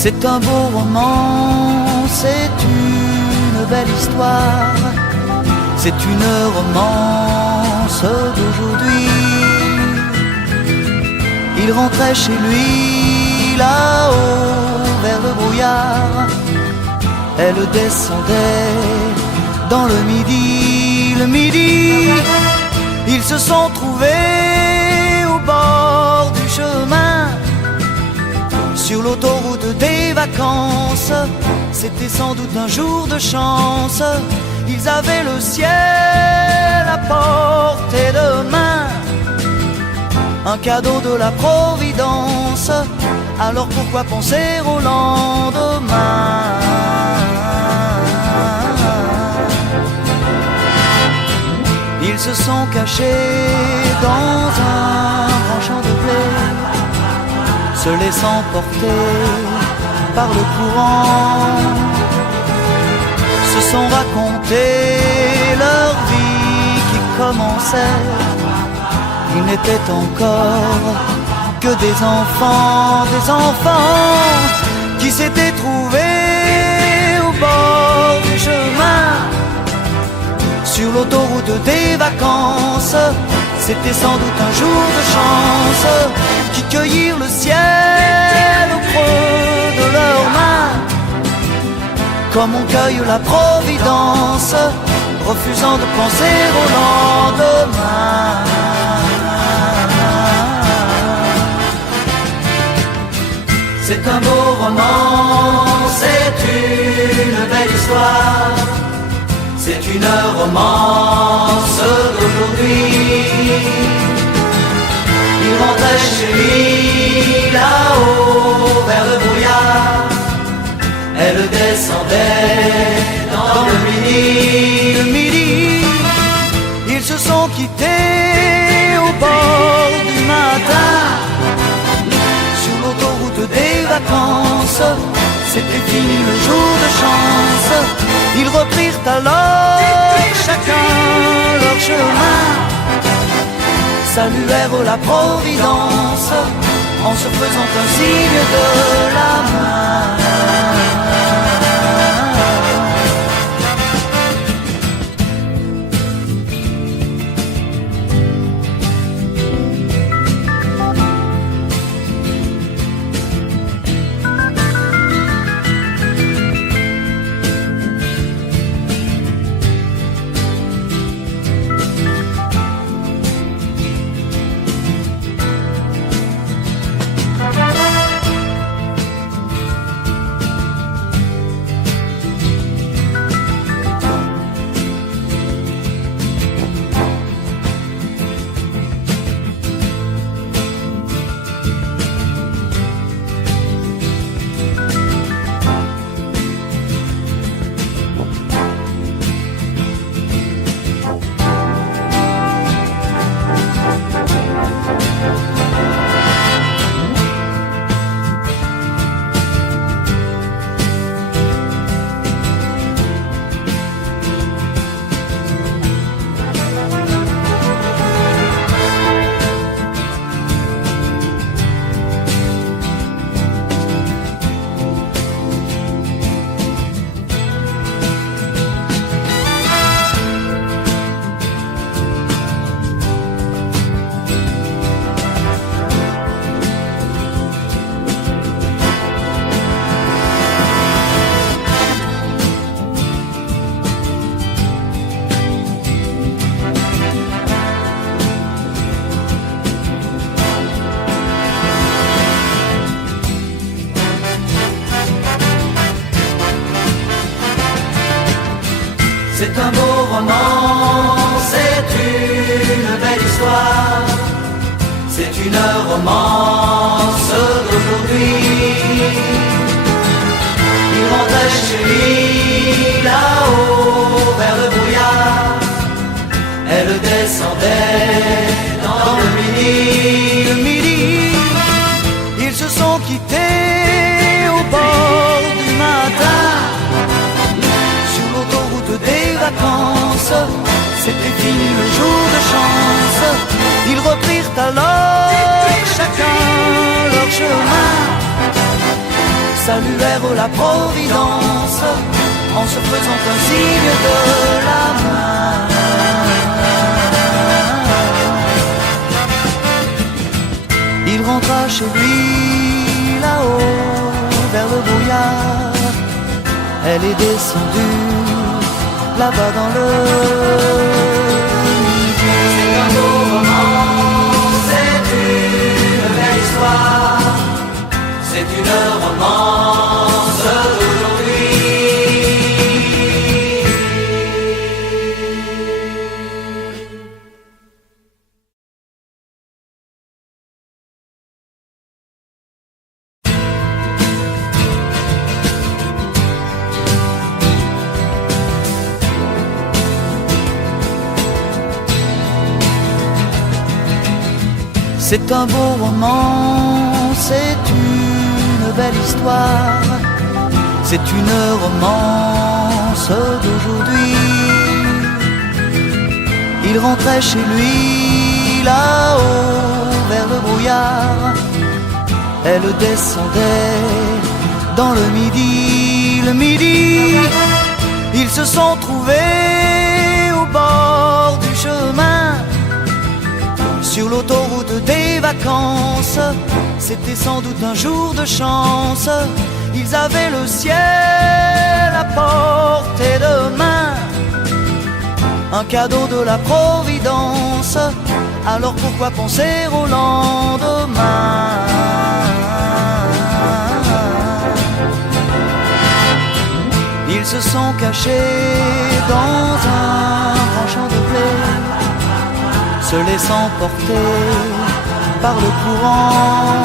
C'est un beau roman, c'est une belle histoire, c'est une romance d'aujourd'hui. Il rentrait chez lui là-haut vers le brouillard, elle descendait dans le midi, ils se sont trouvés au bord du chemin, sur l'autoroute des vacances. C'était sans doute un jour de chance, ils avaient le ciel à portée de main, un cadeau de la Providence. Alors pourquoi penser au lendemain? Ils se sont cachés dans un grand champ de blé, se laissant porter par le courant, se sont raconté leur vie qui commençait. Ils n'étaient encore que des enfants qui s'étaient trouvés au bord du chemin, sur l'autoroute des vacances. C'était sans doute un jour de chance, qui cueillirent le ciel au creux de leurs mains, comme on cueille la Providence, refusant de penser au lendemain. C'est un beau roman, c'est une belle histoire, c'est une romance d'aujourd'hui. Il rentrait chez lui là-haut vers le brouillard, elle descendait dans le midi. Ils se sont quittés au bord du matin, sur l'autoroute des vacances. C'était fini le jour de chance. Ils reprirent alors chacun leur chemin, saluèrent la Providence en se faisant un signe de la main. C'est un beau roman, c'est une belle histoire, c'est une romance d'aujourd'hui. Il rentrait chez lui là-haut vers le brouillard, elle descendait dans le midi. Ils se sont quittés au bord du matin, sur l'autoroute des vacances. C'était fini le jour de chance. Ils reprirent alors chacun leur chemin, saluèrent la Providence en se faisant un signe de la main. Il rentra chez lui là-haut vers le brouillard. Elle est descendue là-bas dans le midi. C'est un beau roman, c'est une belle histoire, c'est une romance d'aujourd'hui. C'est un beau roman, c'est une belle histoire, c'est une romance d'aujourd'hui. Il rentrait chez lui là-haut vers le brouillard. Elle descendait dans le midi, le midi. Ils se sont trouvés au bord du chemin, sur l'autoroute des vacances. C'était sans doute un jour de chance. Ils avaient le ciel à portée de main, un cadeau de la Providence. Alors pourquoi penser au lendemain? Ils se sont cachés dans un grand champ de blé, se laissant porter par le courant,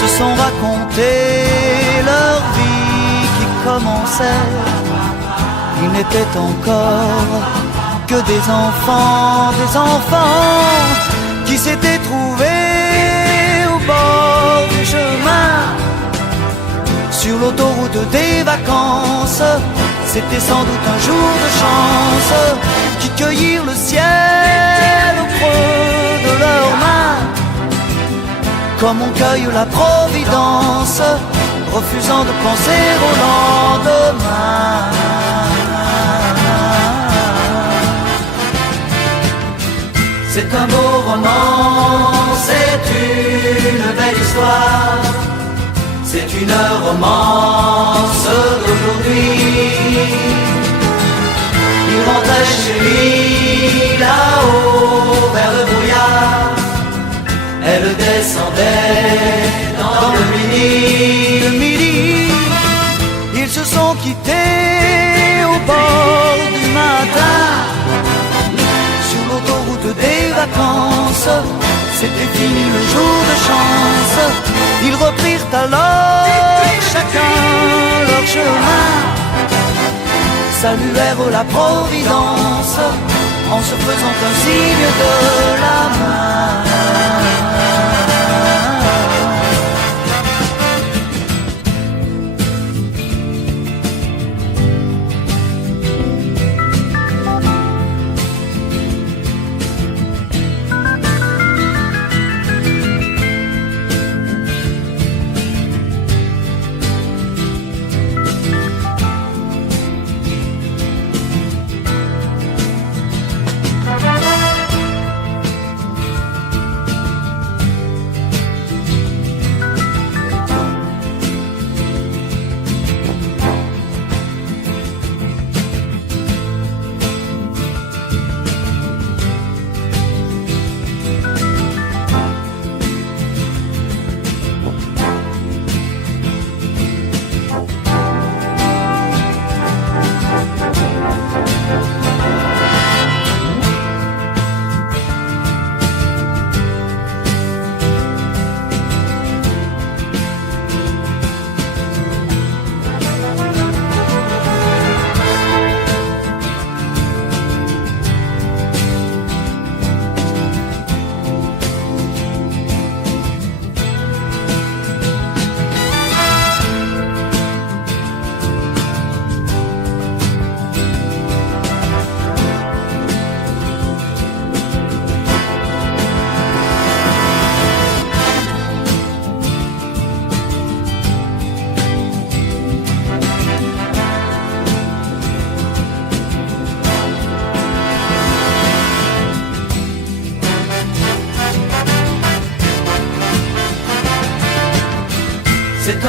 se sont raconté leur vie qui commençait. Ils n'étaient encore que des enfants qui s'étaient trouvés au bord du chemin, sur l'autoroute des vacances. C'était sans doute un jour de chance, qui cueillirent le ciel au creux de leurs mains, comme on cueille la Providence, refusant de penser au lendemain. C'est un beau roman, c'est une belle histoire, c'est une romance d'aujourd'hui. Il rentrait chez lui là-haut vers le brouillard. Elle descendait dans le midi. Le midi, ils se sont quittés au bord du matin, sur l'autoroute des vacances. C'était fini le jour de chance. Ils reprirent alors chacun leur chemin, saluèrent la Providence en se faisant un signe de la main.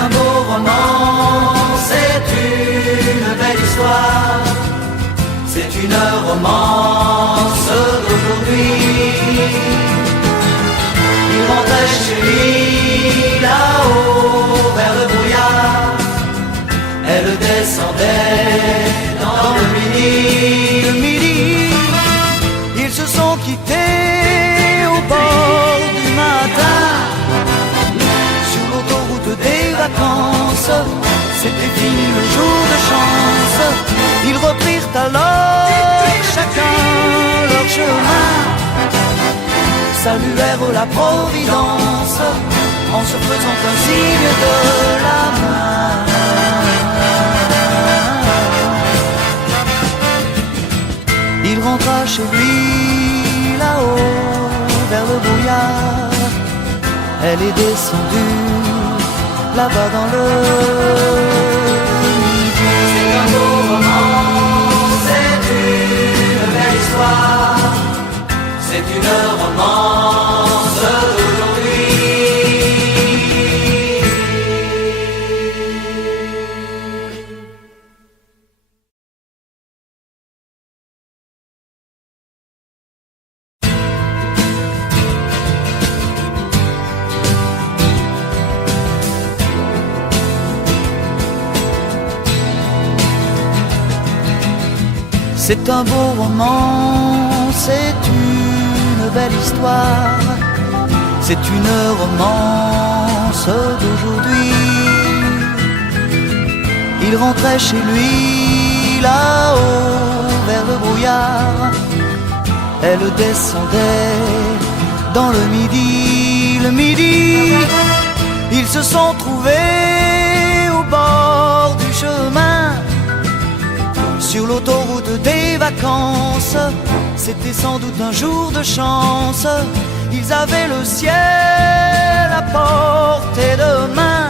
un beau roman, c'est une belle histoire, c'est une romance d'aujourd'hui. Il rentrait chez lui là-haut vers le brouillard, elle descendait dans le midi. Ils se sont quittés au bord du matin, sur l'autoroute des vacances. C'était fini le jour de chance. Ils reprirent alors chacun leur chemin, saluèrent la Providence en se faisant un signe de la main. Il rentra chez lui là-haut vers le brouillard. Elle est descendue là-bas dans le midi. C'est un beau roman, c'est une belle histoire, c'est une romance d'aujourd'hui. C'est un beau roman, c'est une belle histoire, c'est une romance d'aujourd'hui. Il rentrait chez lui là-haut vers le brouillard, elle descendait dans le midi. Ils se sont trouvés au bord du chemin, sur l'autoroute des vacances. C'était sans doute un jour de chance. Ils avaient le ciel à portée de main,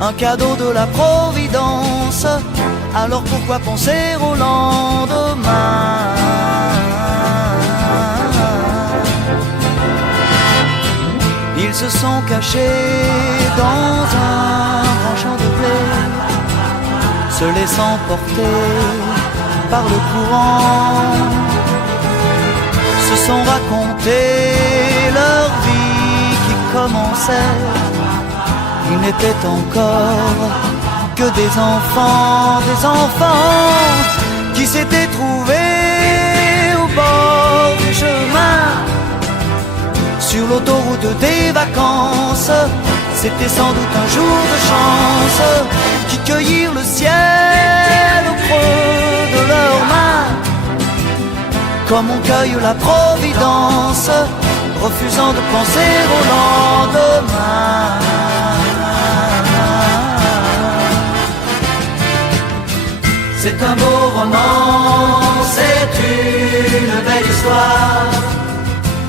un cadeau de la Providence. Alors pourquoi penser au lendemain? Ils se sont cachés dans un grand champ de blé, se laissant porter par le courant, se sont raconté leur vie qui commençait. Ils n'étaient encore que des enfants qui s'étaient trouvés au bord du chemin, sur l'autoroute des vacances. C'était sans doute un jour de chance, qui cueillirent le ciel au creux de leurs mains, comme on cueille la Providence, refusant de penser au lendemain. C'est un beau roman, c'est une belle histoire,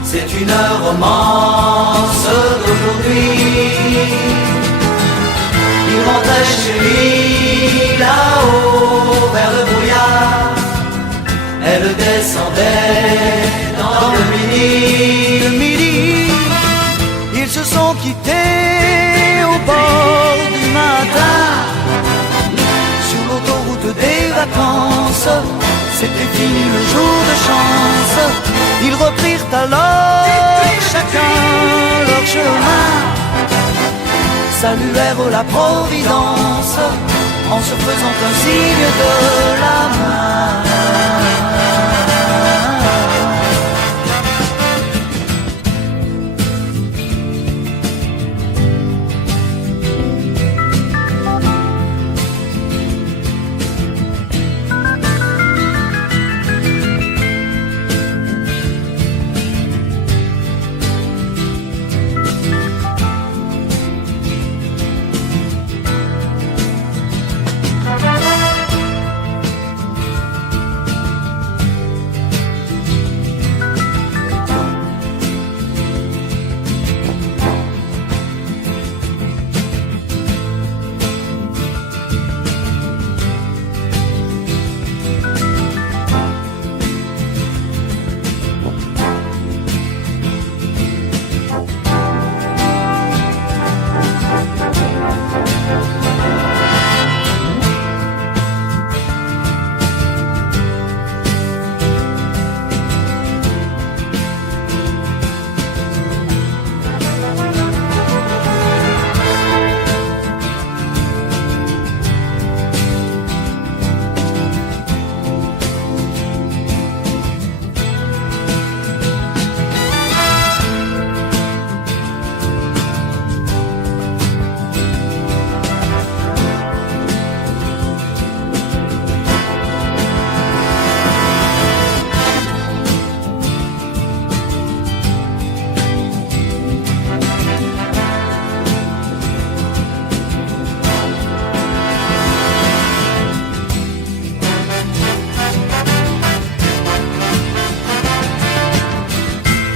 c'est une romance d'aujourd'hui. Il rentrait chez lui là-haut vers le brouillard, elle descendait dans le midi. Ils se sont quittés au bord du matin, sur l'autoroute des vacances. C'était fini le jour de chance. Ils reprirent alors chacun leur chemin, saluèrent la Providence en se faisant un signe de la main.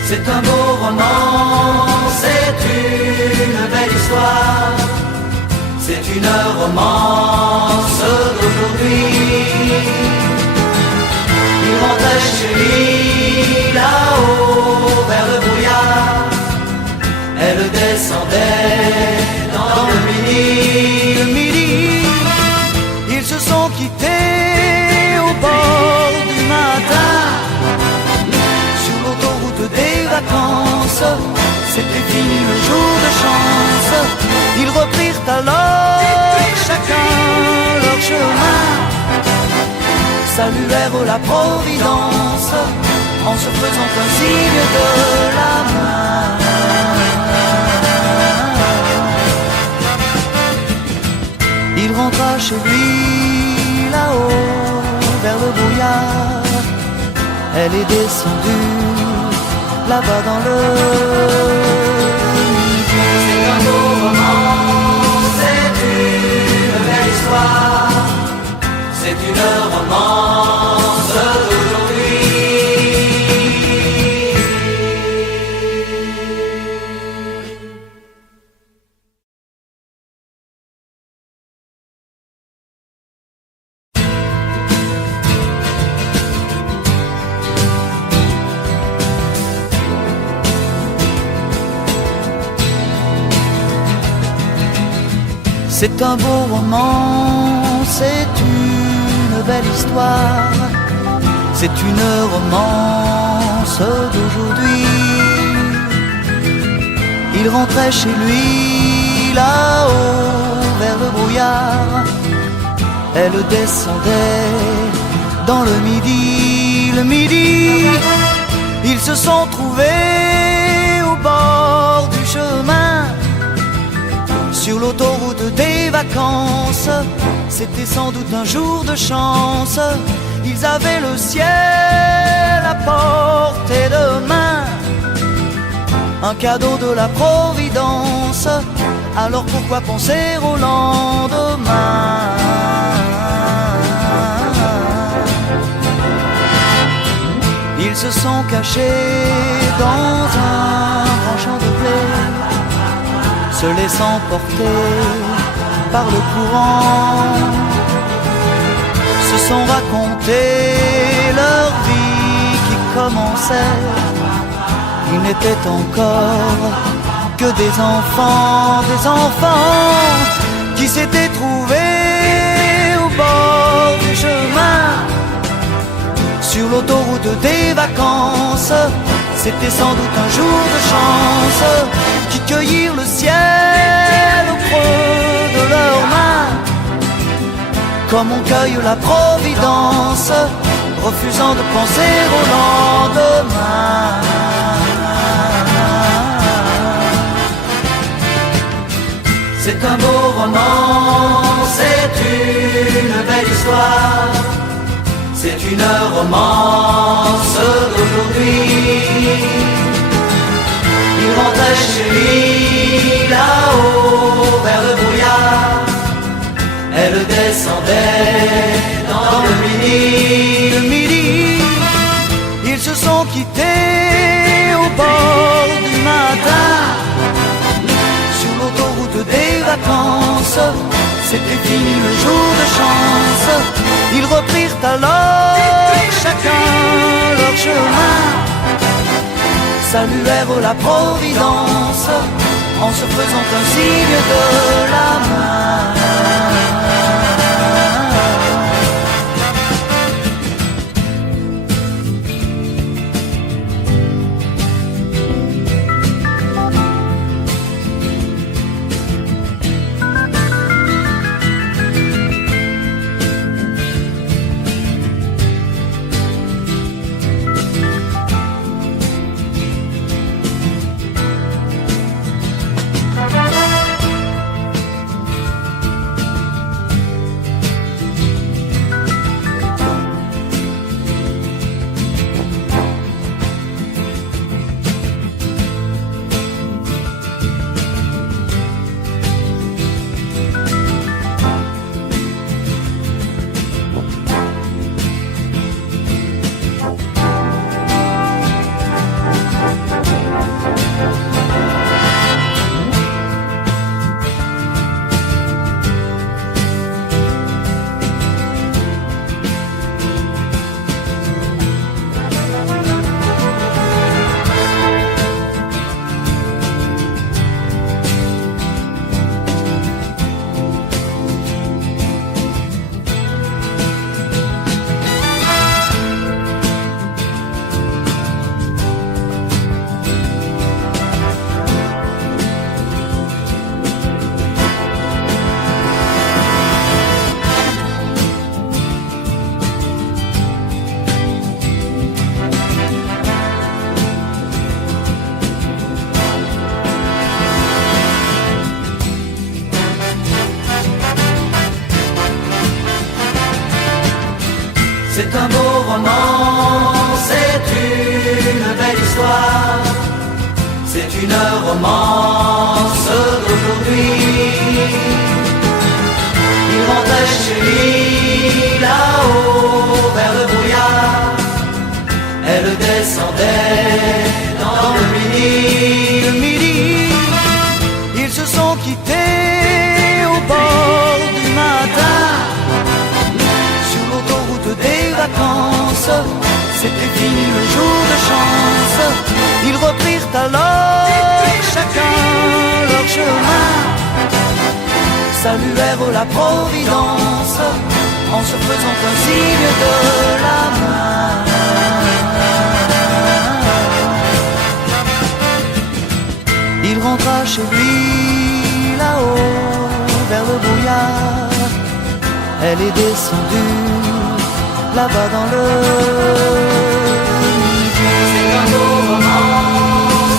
C'est un beau roman, c'est une belle histoire, c'est une romance d'aujourd'hui. Il rentrait chez lui là-haut vers le brouillard, elle descendait dans le midi. Le midi, ils se sont quittés au bord du matin, sur l'autoroute des vacances. C'était fini le jour de chance. Ils reprirent alors chacun leur chemin, saluèrent la Providence en se faisant un signe de la main. Il rentra chez lui là-haut vers le brouillard. Elle est descendue là-bas dans le midi. C'est un beau roman, c'est une belle histoire, c'est une romance d'aujourd'hui. C'est un beau roman, c'est une belle histoire, c'est une romance d'aujourd'hui. Il rentrait chez lui là-haut vers le brouillard, elle descendait dans le midi. Le midi, ils se sont trouvés au bord du chemin, sur l'autoroute des vacances. C'était sans doute un jour de chance. Ils avaient le ciel à portée de main, un cadeau de la Providence. Alors pourquoi penser au lendemain? Ils se sont cachés dans un grand champ de blé, se laissant porter par le courant, se sont raconté leur vie qui commençait. Ils n'étaient encore que des enfants qui s'étaient trouvés au bord du chemin, sur l'autoroute des vacances. C'était sans doute un jour de chance, qui cueillirent le ciel au creux de leurs mains, comme on cueille la Providence, refusant de penser au lendemain. C'est un beau roman, c'est une belle histoire, c'est une romance d'aujourd'hui. Il rentrait chez lui là-haut vers le brouillard, elle descendait dans le midi. Le midi, ils se sont quittés au bord du matin, sur l'autoroute des vacances. C'était fini le jour de chance. Ils reprirent alors chacun leur chemin, saluèrent la Providence en se faisant un signe de la main. une romance d'aujourd'hui. Il rentrait chez lui là-haut vers le brouillard. Elle descendait dans le midi. Ils se sont quittés au bord du matin. Sur l'autoroute des vacances, c'était fini le jour de chance. Ils reprirent alors chacun leur chemin, saluèrent la Providence en se faisant un signe de la main. Il rentra chez lui là-haut vers le brouillard. Elle est descendue là-bas dans le midi. C'est un beau roman,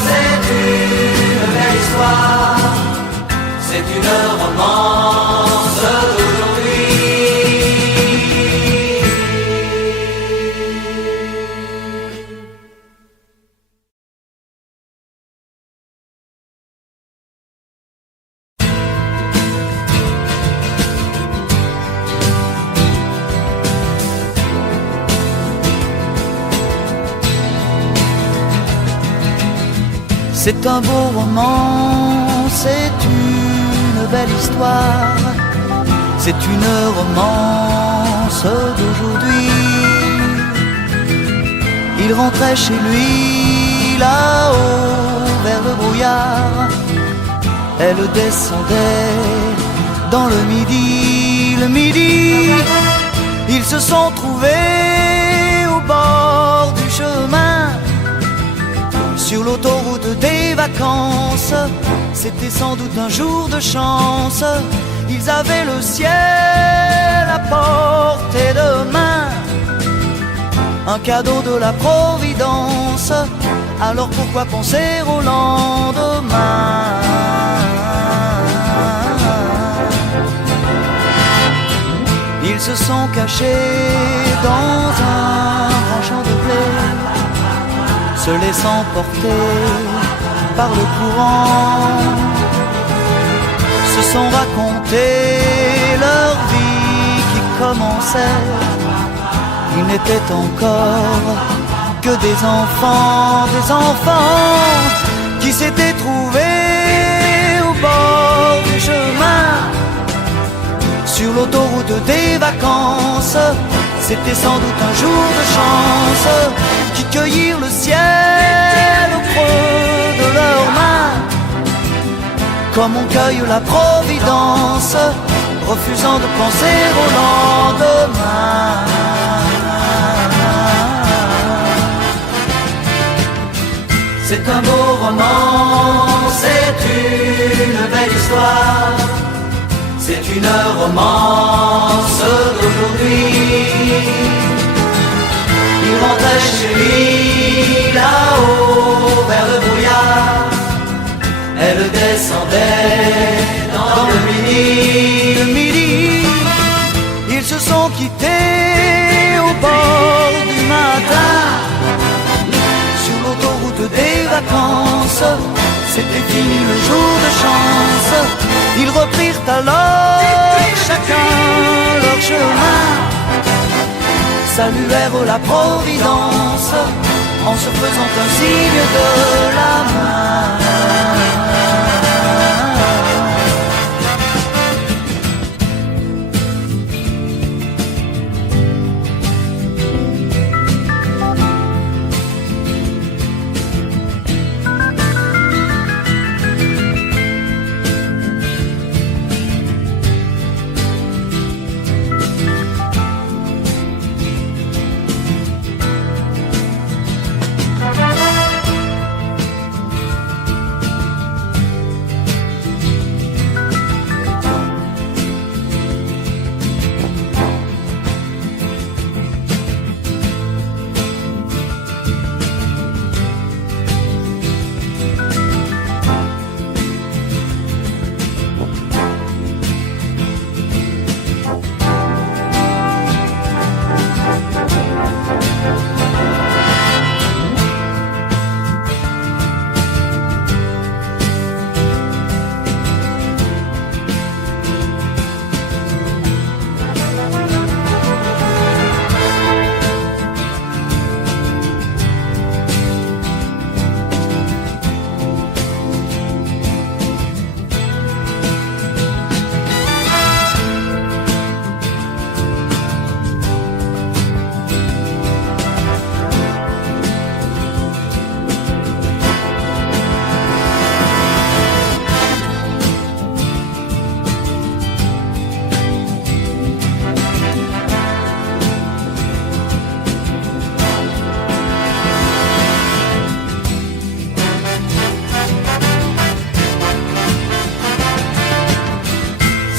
c'est une belle histoire. C'est une romance d'aujourd'hui. C'est un beau roman, c'est une belle histoire. C'est une romance d'aujourd'hui. Il rentrait chez lui là-haut vers le brouillard. Elle descendait dans le midi. Ils se sont trouvés au bord du chemin. Sur l'autoroute des vacances, c'était sans doute un jour de chance. Ils avaient le ciel à portée de main, un cadeau de la Providence. Alors pourquoi penser au lendemain? Ils se sont cachés dans un grand champ de blé, se laissant porter par le courant, se sont raconté leur vie qui commençait. Ils n'étaient encore que des enfants qui s'étaient trouvés au bord du chemin. Sur l'autoroute des vacances, c'était sans doute un jour de chance, qui cueillirent le ciel au creux de leurs mains, comme on cueille la Providence, refusant de penser au lendemain. C'est un beau roman, c'est une belle histoire. C'est une romance d'aujourd'hui. Il rentrait chez lui là-haut vers le brouillard. Elle descendait dans le midi. Ils se sont quittés au bord du matin. Sur l'autoroute des vacances, c'était fini le jour de chance. Ils reprirent alors chacun leur chemin, saluèrent la Providence en se faisant un signe de la main.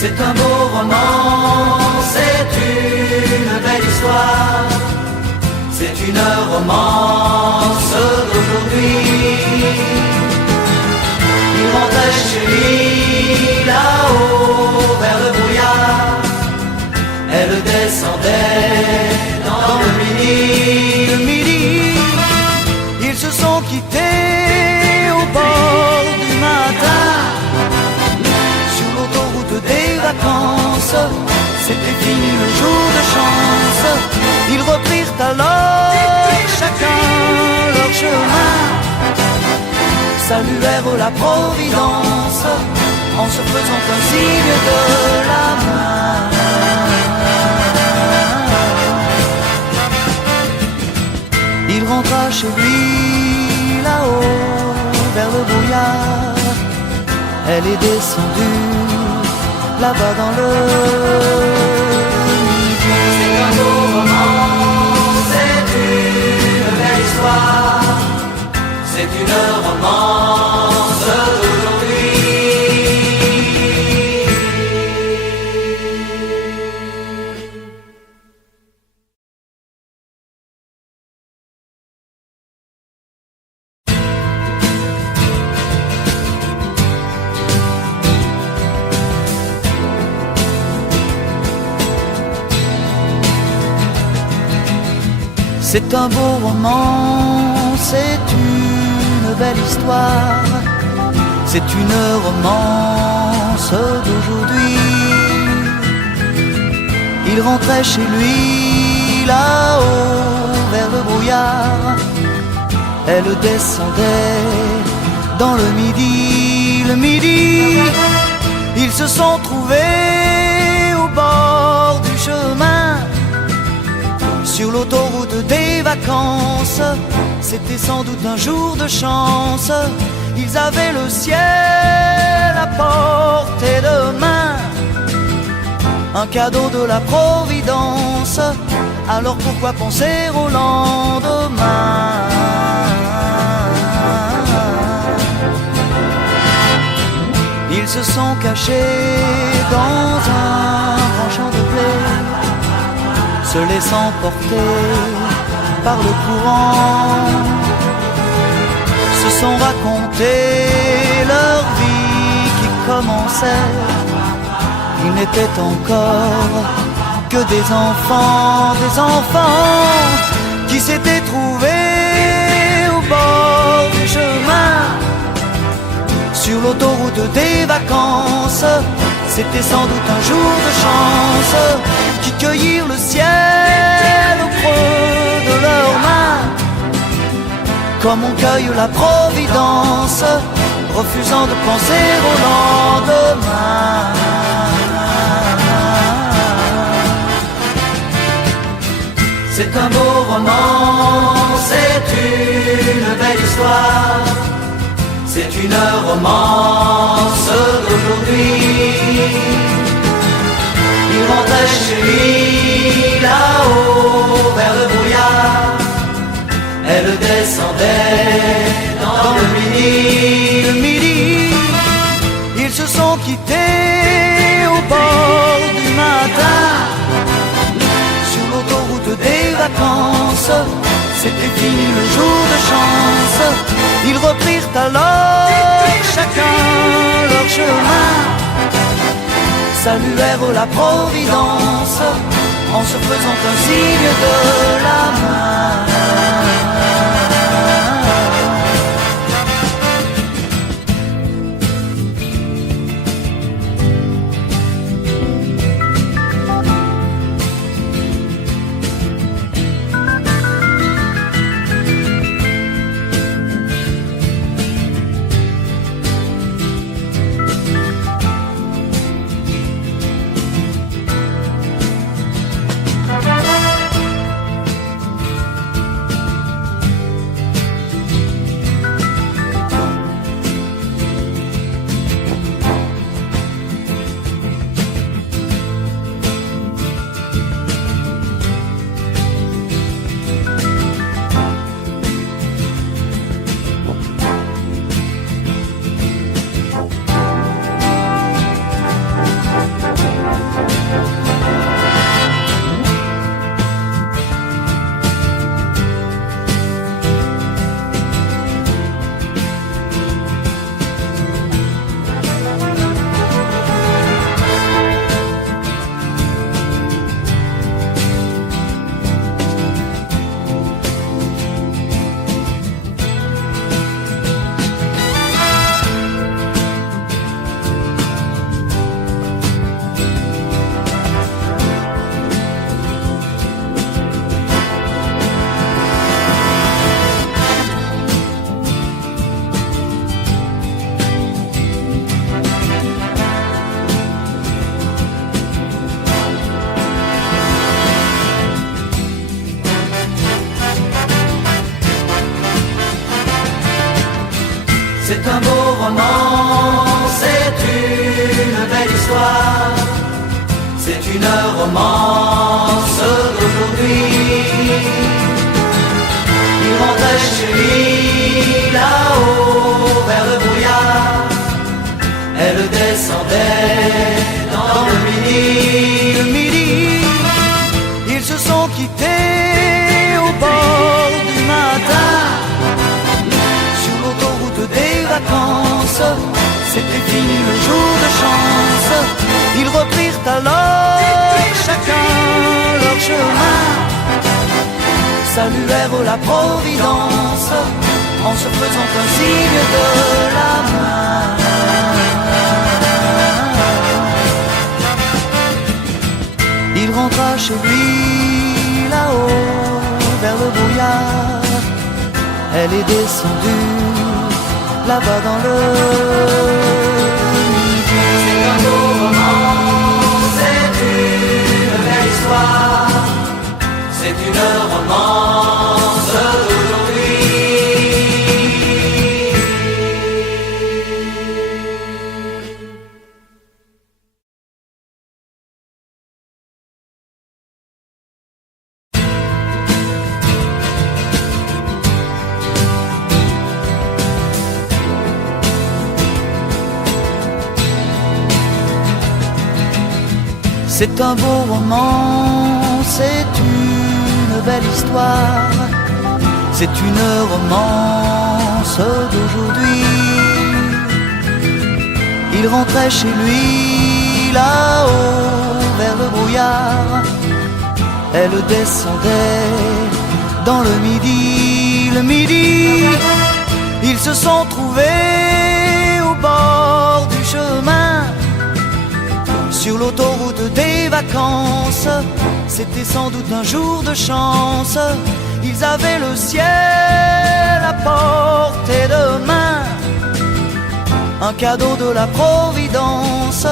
C'est un beau roman, c'est une belle histoire, c'est une romance d'aujourd'hui. Il rentrait chez lui là-haut vers le brouillard, elle descendait dans le midi. Le midi, ils se sont quittés au bord du matin. Sur l'autoroute des vacances, c'était fini le jour de chance. Ils reprirent alors chacun leur chemin, saluèrent la Providence en se faisant un signe de la main. Il rentra chez lui là-haut vers le brouillard. Elle est descendue là-bas dans le midi. C'est un beau roman, c'est une belle histoire, c'est une romance d'aujourd'hui. C'est un beau roman, c'est une belle histoire, c'est une romance d'aujourd'hui. Il rentrait chez lui là-haut vers le brouillard, elle descendait dans le midi. Le midi, ils se sont trouvés au bord du chemin, sur l'autoroute des vacances. C'était sans doute un jour de chance, ils avaient le ciel à portée de main, un cadeau de la Providence. Alors pourquoi penser au lendemain? Ils se sont cachés dans un grand champ de blé, se laissant porter par le courant, se sont raconté leur vie qui commençait. Ils n'étaient encore que des enfants qui s'étaient trouvés au bord du chemin, sur l'autoroute des vacances. C'était sans doute un jour de chance, qui cueillirent le ciel au creux de leurs mains, comme on cueille la Providence, refusant de penser au lendemain. C'est un beau roman, c'est une belle histoire, c'est une romance d'aujourd'hui. Il rentrait chez lui là-haut vers le brouillard, elle descendait dans le midi. Le midi, ils se sont quittés au bord du matin, sur l'autoroute des vacances. C'était fini le jour de chance, ils reprirent alors chacun leur chemin, saluèrent la Providence en se faisant un signe de la main. C'est un beau roman, c'est une belle histoire, c'est une romance d'aujourd'hui. Il rentrait chez lui là-haut vers le brouillard, elle descendait dans le midi. Ils se sont quittés au bord du matin, sur l'autoroute des vacances. C'était fini le jour de chance. Ils reprirent alors chacun leur chemin, saluèrent la Providence en se faisant un signe de la main. Il rentra chez lui là-haut vers le brouillard. Elle est descendue là-bas dans le midi. C'est un beau roman, c'est une belle histoire, c'est une romance d'aujourd'hui. C'est un beau roman, c'est une belle histoire, c'est une romance d'aujourd'hui. Il rentrait chez lui là-haut vers le brouillard, elle descendait dans le midi. Ils se sont trouvés au bord du chemin, sur l'autoroute des vacances. C'était sans doute un jour de chance. Ils avaient le ciel à portée de main, un cadeau de la Providence.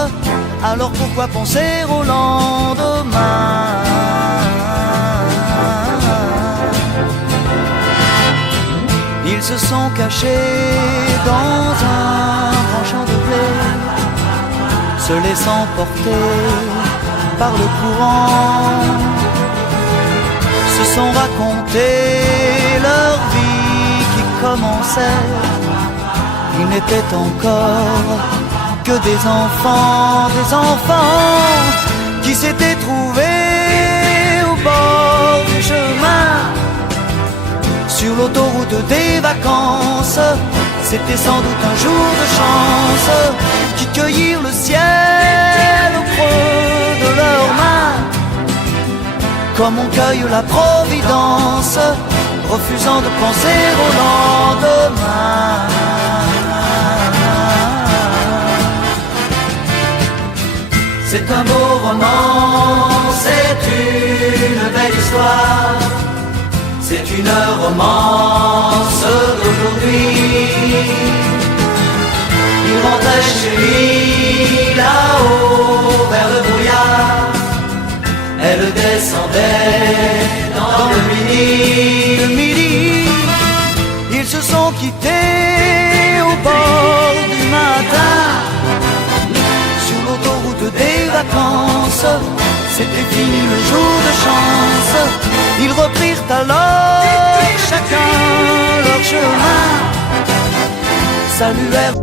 Alors pourquoi penser au lendemain? Ils se sont cachés dans un grand champ de blé, se laissant porter par le courant, se sont raconté leur vie qui commençait. Ils n'étaient encore que des enfants qui s'étaient trouvés au bord du chemin, sur l'autoroute des vacances. C'était sans doute un jour de chance, qui cueillirent le ciel au creux de leurs mains, comme on cueille la Providence, refusant de penser au lendemain. C'est un beau roman, c'est une belle histoire, c'est une romance d'aujourd'hui. Il rentrait chez lui là-haut vers le brouillard, elle descendait dans le midi. Ils se sont quittés au bord du matin, sur l'autoroute des vacances. C'était fini le jour de chance. Ils reprirent alors chacun leur chemin, saluèrent